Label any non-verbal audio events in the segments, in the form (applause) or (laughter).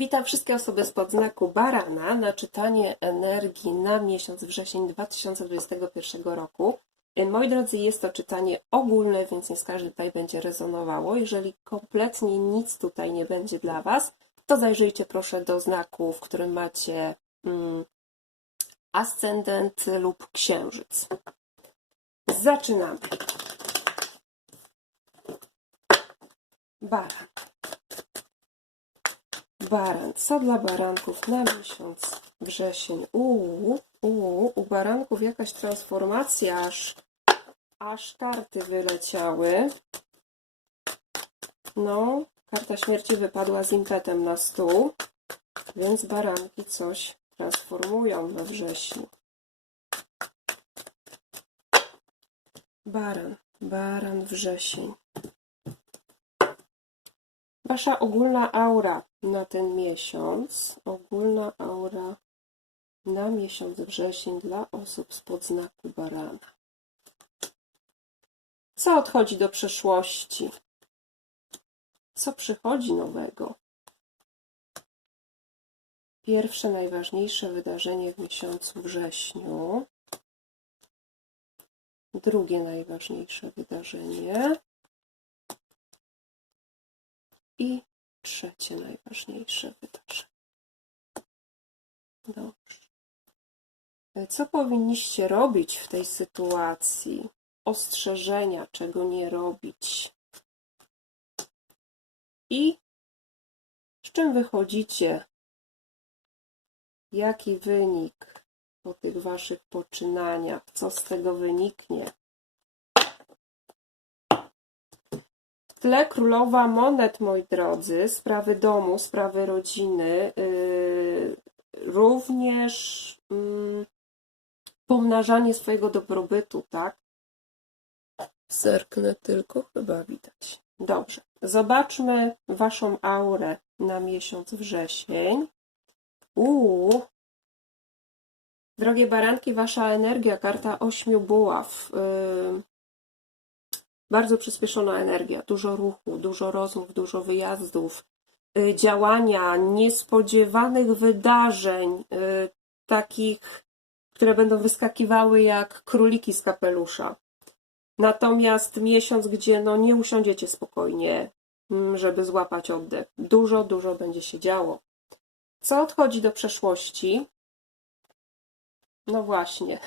Witam wszystkie osoby spod znaku Barana na czytanie energii na miesiąc wrzesień 2021 roku. Moi drodzy, jest to czytanie ogólne, więc nie z każdy tutaj będzie rezonowało. Jeżeli kompletnie nic tutaj nie będzie dla Was, to zajrzyjcie proszę do znaku, w którym macie mm, ascendent lub księżyc. Zaczynamy. Baran. Baran. Co dla baranków na miesiąc wrzesień? Uuu, uuu, u baranków jakaś transformacja, aż, aż karty wyleciały. No, karta śmierci wypadła z impetem na stół, więc baranki coś transformują we wrześniu. Baran, baran wrzesień. Wasza ogólna aura na ten miesiąc, ogólna aura na miesiąc wrzesień dla osób spod znaku barana. Co odchodzi do przeszłości? Co przychodzi nowego? Pierwsze, najważniejsze wydarzenie w miesiącu wrześniu. Drugie najważniejsze wydarzenie. I trzecie najważniejsze wydarzenie. Dobrze. Co powinniście robić w tej sytuacji? Ostrzeżenia, czego nie robić. I z czym wychodzicie? Jaki wynik po tych waszych poczynaniach? Co z tego wyniknie? W tle królowa monet, moi drodzy, sprawy domu, sprawy rodziny, yy, również yy, pomnażanie swojego dobrobytu, tak? Zerknę tylko, chyba widać. Dobrze. Zobaczmy waszą aurę na miesiąc wrzesień. Uuu. Drogie baranki, wasza energia, karta ośmiu buław. Yy, bardzo przyspieszona energia, dużo ruchu, dużo rozmów, dużo wyjazdów, y, działania, niespodziewanych wydarzeń, y, takich, które będą wyskakiwały jak króliki z kapelusza. Natomiast miesiąc, gdzie no nie usiądziecie spokojnie, mm, żeby złapać oddech. Dużo, dużo będzie się działo. Co odchodzi do przeszłości? No właśnie.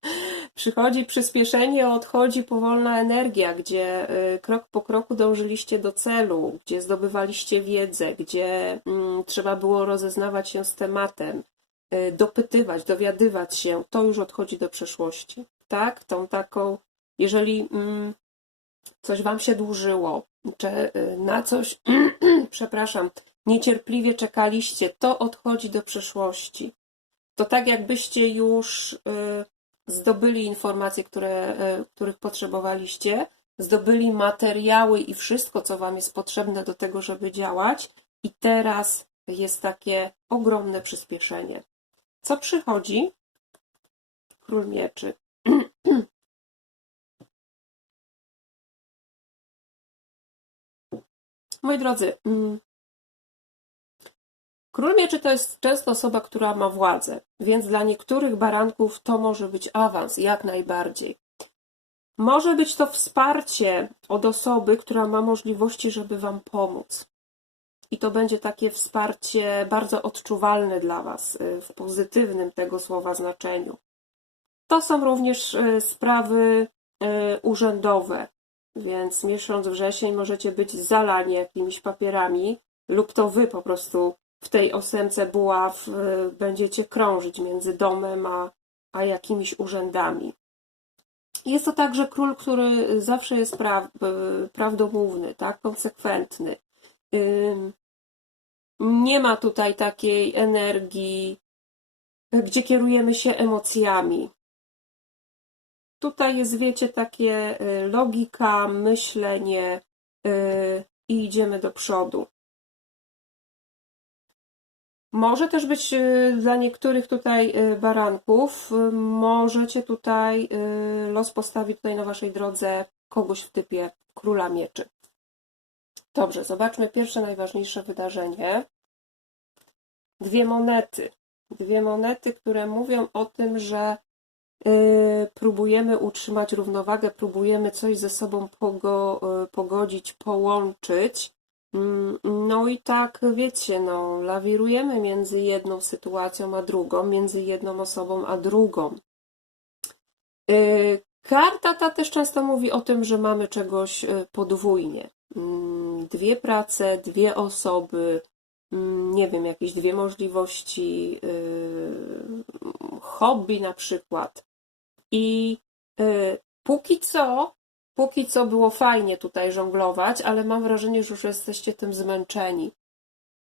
(laughs) Przychodzi przyspieszenie, odchodzi powolna energia, gdzie y, krok po kroku dążyliście do celu, gdzie zdobywaliście wiedzę, gdzie mm, trzeba było rozeznawać się z tematem, y, dopytywać, dowiadywać się. To już odchodzi do przeszłości. Tak? Tą taką, jeżeli mm, coś wam się dłużyło, czy y, na coś, (clears throat) przepraszam, niecierpliwie czekaliście, to odchodzi do przeszłości to tak jakbyście już y, zdobyli informacje, które, y, których potrzebowaliście, zdobyli materiały i wszystko, co Wam jest potrzebne do tego, żeby działać, i teraz jest takie ogromne przyspieszenie. Co przychodzi? Król mieczy. (clears throat) Moi drodzy, mm, Król mieczy to jest często osoba, która ma władzę, więc dla niektórych baranków to może być awans, jak najbardziej. Może być to wsparcie od osoby, która ma możliwości, żeby Wam pomóc. I to będzie takie wsparcie bardzo odczuwalne dla Was, y, w pozytywnym tego słowa znaczeniu. To są również y, sprawy y, urzędowe, więc miesiąc wrzesień możecie być zalani jakimiś papierami, lub to Wy po prostu w tej ósemce buław y, będziecie krążyć między domem a, a jakimiś urzędami. Jest to także król, który zawsze jest pra, y, prawdomówny, tak, konsekwentny. Nie ma tutaj takiej energii, gdzie kierujemy się emocjami. Tutaj jest, wiecie, takie y, logika, myślenie i idziemy do przodu. Może też być y, dla niektórych tutaj y, baranków, y, możecie tutaj, los postawi tutaj na waszej drodze kogoś w typie króla mieczy. Dobrze, zobaczmy pierwsze najważniejsze wydarzenie dwie monety. Dwie monety, które mówią o tym, że próbujemy utrzymać równowagę, próbujemy coś ze sobą pogo, pogodzić, połączyć. Mm, No i tak, wiecie, no, lawirujemy między jedną sytuacją a drugą, między jedną osobą a drugą. Y, Karta ta też często mówi o tym, że mamy czegoś y, podwójnie. Mm, Dwie prace, dwie osoby, mm, nie wiem, jakieś dwie możliwości, y, hobby na przykład. I póki co, póki co było fajnie tutaj żonglować, ale mam wrażenie, że już jesteście tym zmęczeni.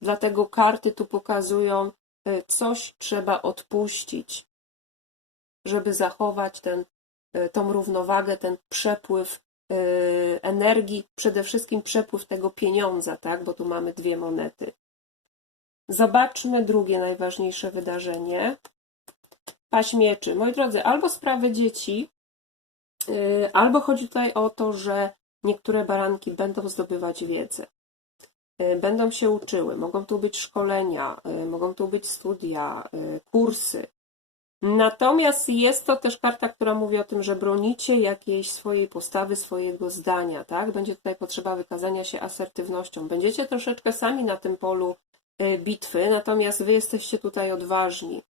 Dlatego karty tu pokazują, y, coś trzeba odpuścić, żeby zachować ten, y, tą równowagę, ten przepływ y, energii, przede wszystkim przepływ tego pieniądza, tak? Bo tu mamy dwie monety. Zobaczmy drugie najważniejsze wydarzenie. Paź mieczy. Moi drodzy, albo sprawy dzieci, albo chodzi tutaj o to, że niektóre baranki będą zdobywać wiedzę. Y, Będą się uczyły, mogą tu być szkolenia, y, mogą tu być studia, y, kursy. Natomiast jest to też karta, która mówi o tym, że bronicie jakiejś swojej postawy, swojego zdania, tak? Będzie tutaj potrzeba wykazania się asertywnością. Będziecie troszeczkę sami na tym polu y, bitwy, natomiast wy jesteście tutaj odważni.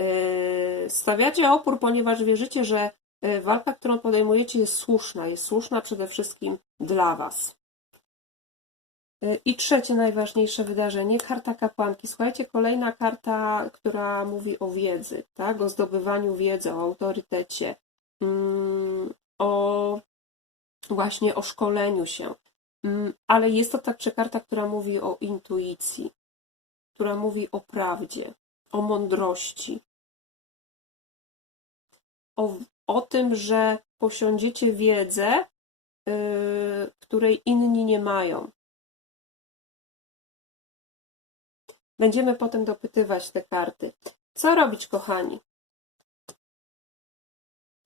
Y, Stawiacie opór, ponieważ wierzycie, że y, walka, którą podejmujecie, jest słuszna. Jest słuszna przede wszystkim dla was. Y, I trzecie najważniejsze wydarzenie, karta kapłanki. Słuchajcie, kolejna karta, która mówi o wiedzy, tak? o zdobywaniu wiedzy, o autorytecie, mm, o właśnie o szkoleniu się. Mm, Ale jest to także karta, która mówi o intuicji, która mówi o prawdzie, o mądrości, o, o tym, że posiądziecie wiedzę, yy, której inni nie mają. Będziemy potem dopytywać te karty. Co robić, kochani?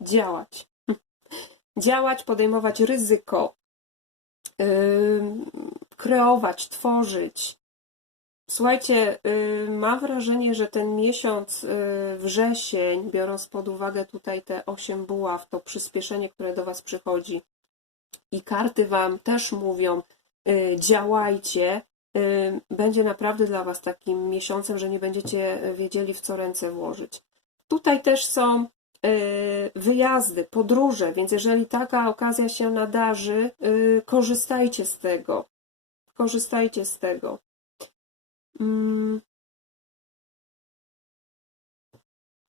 Działać. (laughs) Działać, podejmować ryzyko, ym, kreować, tworzyć. Słuchajcie, y, mam wrażenie, że ten miesiąc y, wrzesień, biorąc pod uwagę tutaj te osiem buław, to przyspieszenie, które do Was przychodzi, i karty Wam też mówią, y, działajcie, będzie naprawdę dla Was takim miesiącem, że nie będziecie wiedzieli, w co ręce włożyć. Tutaj też są wyjazdy, podróże, więc jeżeli taka okazja się nadarzy, korzystajcie z tego. Korzystajcie z tego. Mm.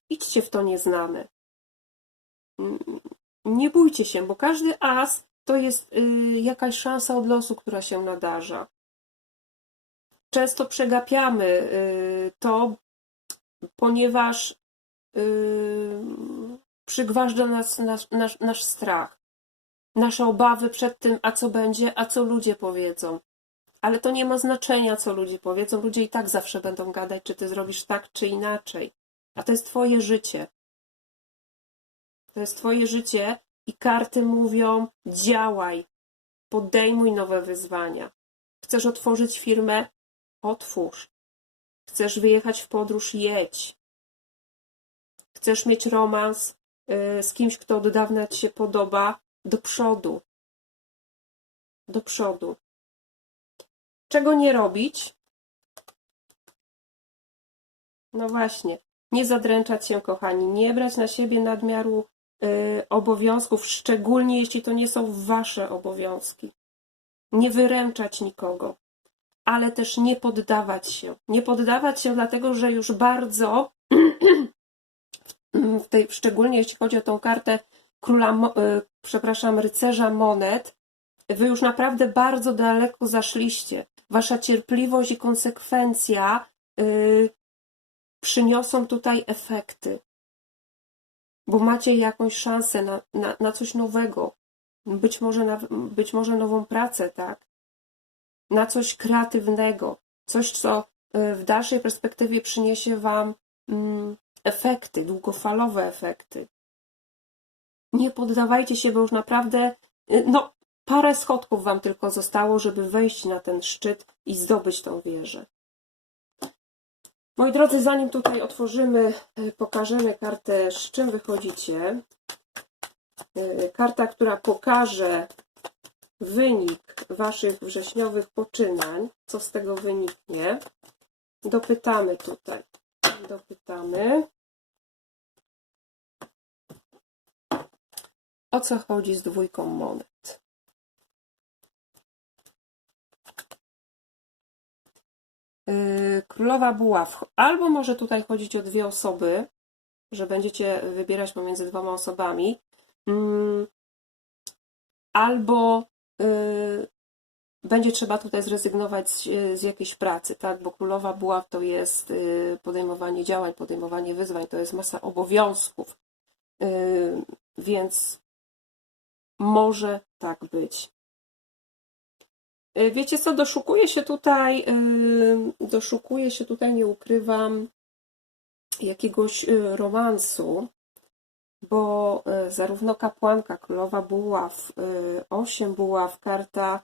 Idźcie w to nieznane. Mm, Nie bójcie się, bo każdy as to jest y, jakaś szansa od losu, która się nadarza. Często przegapiamy y, to, ponieważ y, przygważdża nas nasz, nasz, nasz strach, nasze obawy przed tym, a co będzie, a co ludzie powiedzą. Ale to nie ma znaczenia, co ludzie powiedzą. Ludzie i tak zawsze będą gadać, czy ty zrobisz tak, czy inaczej. A to jest twoje życie. To jest twoje życie i karty mówią: działaj, podejmuj nowe wyzwania. Chcesz otworzyć firmę? Otwórz. Chcesz wyjechać w podróż? Jedź. Chcesz mieć romans y, z kimś, kto od dawna ci się podoba? Do przodu. Do przodu. Czego nie robić? No właśnie, nie zadręczać się, kochani, nie brać na siebie nadmiaru y, obowiązków, szczególnie jeśli to nie są wasze obowiązki. Nie wyręczać nikogo, ale też nie poddawać się. Nie poddawać się, dlatego że już bardzo, (clears throat) w tej, szczególnie jeśli chodzi o tą kartę króla, y, przepraszam, rycerza monet, wy już naprawdę bardzo daleko zaszliście. Wasza cierpliwość i konsekwencja y, przyniosą tutaj efekty, bo macie jakąś szansę na, na, na coś nowego, być może, na, być może nową pracę, tak? Na coś kreatywnego, coś, co y, w dalszej perspektywie przyniesie Wam mm, efekty, długofalowe efekty. Nie poddawajcie się, bo już naprawdę, y, no, parę schodków Wam tylko zostało, żeby wejść na ten szczyt i zdobyć tą wieżę. Moi drodzy, zanim tutaj otworzymy, y, pokażemy kartę, z czym wychodzicie. Y, Karta, która pokaże wynik Waszych wrześniowych poczynań, co z tego wyniknie. Dopytamy tutaj. Dopytamy. O co chodzi z dwójką monet? Królowa Buław. Albo może tutaj chodzić o dwie osoby, że będziecie wybierać pomiędzy dwoma osobami. Mm, Albo yy, będzie trzeba tutaj zrezygnować z, jakiejś pracy, tak? Bo Królowa Buław to jest yy, podejmowanie działań, podejmowanie wyzwań, to jest masa obowiązków. Yy, Więc może tak być. Y, Wiecie co, doszukuję się tutaj, y, doszukuję się tutaj, nie ukrywam, jakiegoś y, romansu, bo zarówno kapłanka, królowa buław, osiem buław, karta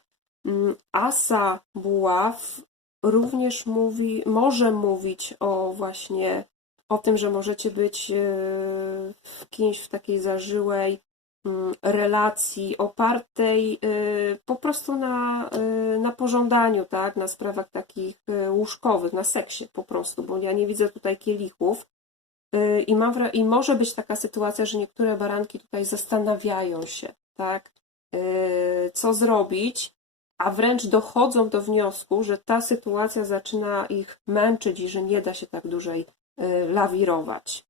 mm, asa buław również mówi, może mówić o właśnie o tym, że możecie być w kimś w takiej zażyłej relacji opartej y, po prostu na, y, na pożądaniu, tak, na sprawach takich y, łóżkowych, na seksie po prostu, bo ja nie widzę tutaj kielichów. Y, i, mam, i może być taka sytuacja, że niektóre baranki tutaj zastanawiają się, tak, y, co zrobić, a wręcz dochodzą do wniosku, że ta sytuacja zaczyna ich męczyć i że nie da się tak dłużej y, lawirować.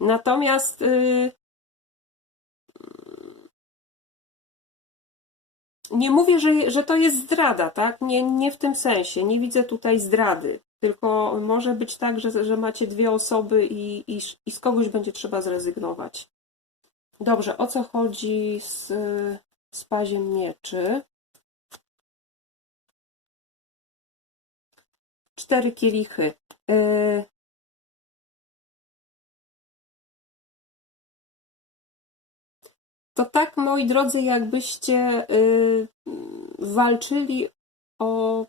Natomiast nie mówię, że, że to jest zdrada, tak? Nie, nie w tym sensie. Nie widzę tutaj zdrady. Tylko może być tak, że, że macie dwie osoby i, i, i z kogoś będzie trzeba zrezygnować. Dobrze, o co chodzi z, z paziem mieczy? Cztery kielichy. Y, To tak, moi drodzy, jakbyście y, walczyli o,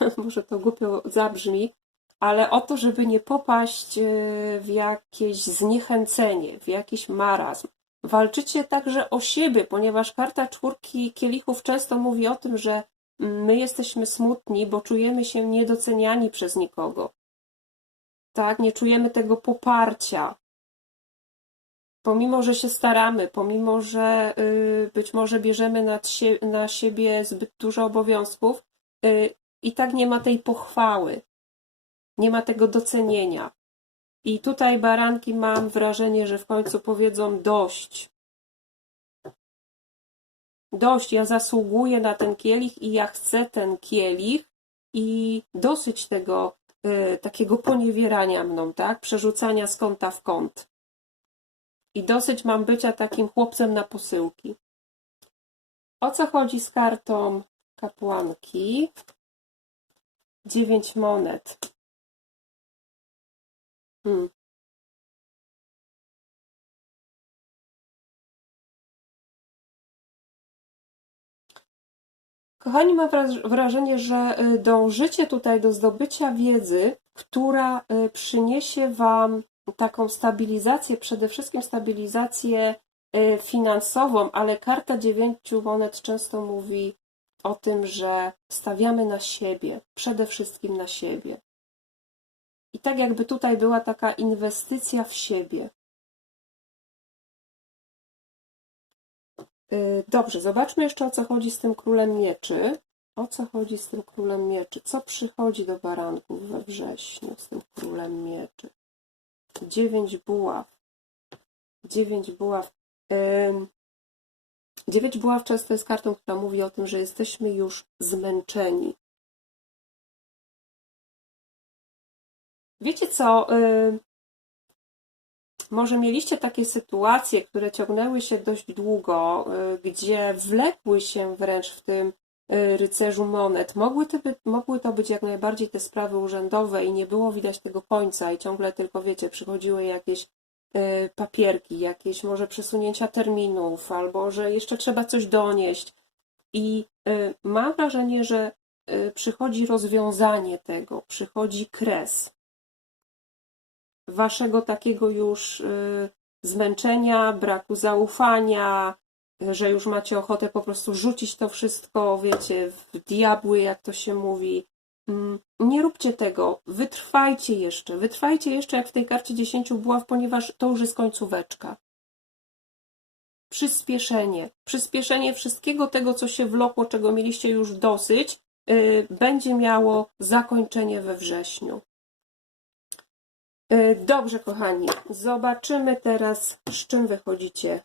(laughs) może to głupio zabrzmi, ale o to, żeby nie popaść y, w jakieś zniechęcenie, w jakiś marazm. Walczycie także o siebie, ponieważ karta czwórki kielichów często mówi o tym, że my jesteśmy smutni, bo czujemy się niedoceniani przez nikogo. Tak, nie czujemy tego poparcia, pomimo, że się staramy, pomimo, że y, być może bierzemy na siebie zbyt dużo obowiązków, y, i tak nie ma tej pochwały, nie ma tego docenienia. I tutaj baranki mam wrażenie, że w końcu powiedzą dość. Dość, ja zasługuję na ten kielich i ja chcę ten kielich i dosyć tego y, takiego poniewierania mną, tak? Przerzucania z kąta w kąt. I dosyć mam bycia takim chłopcem na posyłki. O co chodzi z kartą kapłanki? Dziewięć monet. Hmm. Kochani, mam wraż- wrażenie, że y, dążycie tutaj do zdobycia wiedzy, która y, przyniesie Wam taką stabilizację, przede wszystkim stabilizację y, finansową, ale karta dziewięciu monet często mówi o tym, że stawiamy na siebie, przede wszystkim na siebie. I tak jakby tutaj była taka inwestycja w siebie. Y, Dobrze, zobaczmy jeszcze o co chodzi z tym królem mieczy. O co chodzi z tym królem mieczy? Co przychodzi do baranków we wrześniu z tym królem mieczy? Dziewięć buław. Dziewięć buław. Dziewięć buław często jest kartą, która mówi o tym, że jesteśmy już zmęczeni. Wiecie co? Może mieliście takie sytuacje, które ciągnęły się dość długo, y, gdzie wlekły się wręcz w tym rycerzu monet. Mogły mogły to być jak najbardziej te sprawy urzędowe i nie było widać tego końca i ciągle tylko, wiecie, przychodziły jakieś y, papierki, jakieś może przesunięcia terminów, albo że jeszcze trzeba coś donieść. I y, mam wrażenie, że przychodzi rozwiązanie tego, przychodzi kres waszego takiego już zmęczenia, braku zaufania, że już macie ochotę po prostu rzucić to wszystko, wiecie, w diabły, jak to się mówi. Mm, Nie róbcie tego, wytrwajcie jeszcze, wytrwajcie jeszcze jak w tej karcie 10 buław, ponieważ to już jest końcóweczka. Przyspieszenie, przyspieszenie wszystkiego tego, co się wlokło, czego mieliście już dosyć, y, będzie miało zakończenie we wrześniu. Y, Dobrze, kochani, zobaczymy teraz, z czym wychodzicie.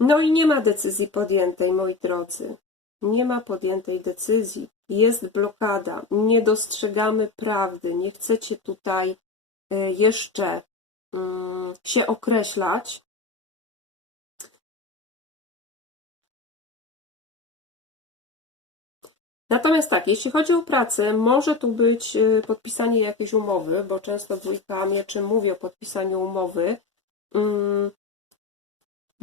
No i nie ma decyzji podjętej, moi drodzy. Nie ma podjętej decyzji. Jest blokada. Nie dostrzegamy prawdy. Nie chcecie tutaj y, jeszcze mm, się określać. Natomiast tak, jeśli chodzi o pracę, może tu być y, podpisanie jakiejś umowy, bo często dwójka mieczy mówi o podpisaniu umowy.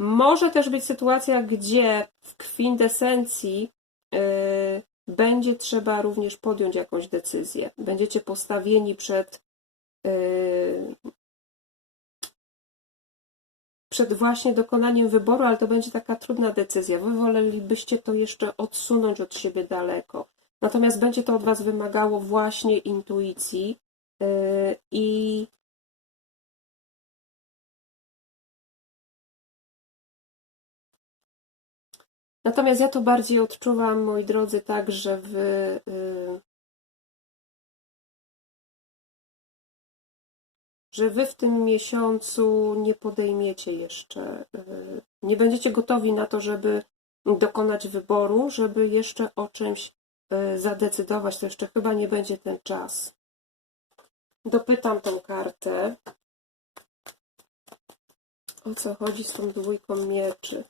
Może też być sytuacja, gdzie w kwintesencji y, będzie trzeba również podjąć jakąś decyzję. Będziecie postawieni przed y, przed właśnie dokonaniem wyboru, ale to będzie taka trudna decyzja. Wy wolelibyście to jeszcze odsunąć od siebie daleko. Natomiast będzie to od Was wymagało właśnie intuicji yy, i Natomiast ja to bardziej odczuwam, moi drodzy, tak, że Wy yy, że wy w tym miesiącu nie podejmiecie jeszcze, y, nie będziecie gotowi na to, żeby dokonać wyboru, żeby jeszcze o czymś y, zadecydować, to jeszcze chyba nie będzie ten czas. Dopytam tą kartę. O co chodzi z tą dwójką mieczy?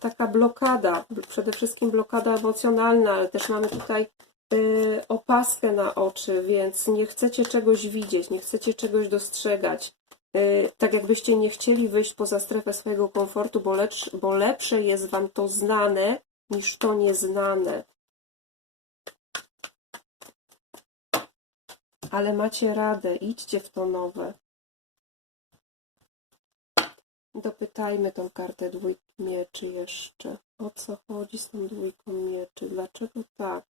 Taka blokada, przede wszystkim blokada emocjonalna, ale też mamy tutaj y, opaskę na oczy, więc nie chcecie czegoś widzieć, nie chcecie czegoś dostrzegać. Y, tak jakbyście nie chcieli wyjść poza strefę swojego komfortu, bo, lecz, bo lepsze jest wam to znane niż to nieznane. Ale macie radę, idźcie w to nowe. Dopytajmy tą kartę dwójki mieczy jeszcze. O co chodzi z tą dwójką mieczy? Dlaczego tak?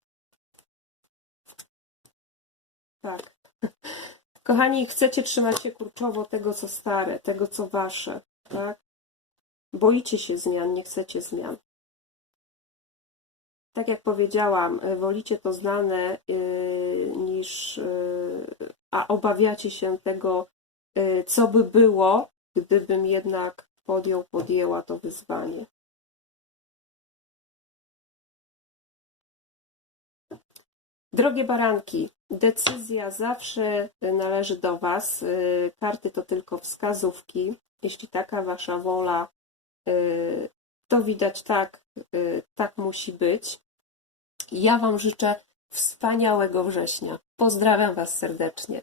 Tak. (laughs) Kochani, chcecie trzymać się kurczowo tego, co stare, tego, co wasze, tak? Boicie się zmian, nie chcecie zmian. Tak jak powiedziałam, y, wolicie to znane yy, niż, yy, a obawiacie się tego, yy, co by było, gdybym jednak podjął, podjęła to wyzwanie. Drogie baranki, decyzja zawsze należy do Was. Y, Karty to tylko wskazówki. Jeśli taka Wasza wola, y, to widać tak, y, tak musi być. Ja Wam życzę wspaniałego września. Pozdrawiam Was serdecznie.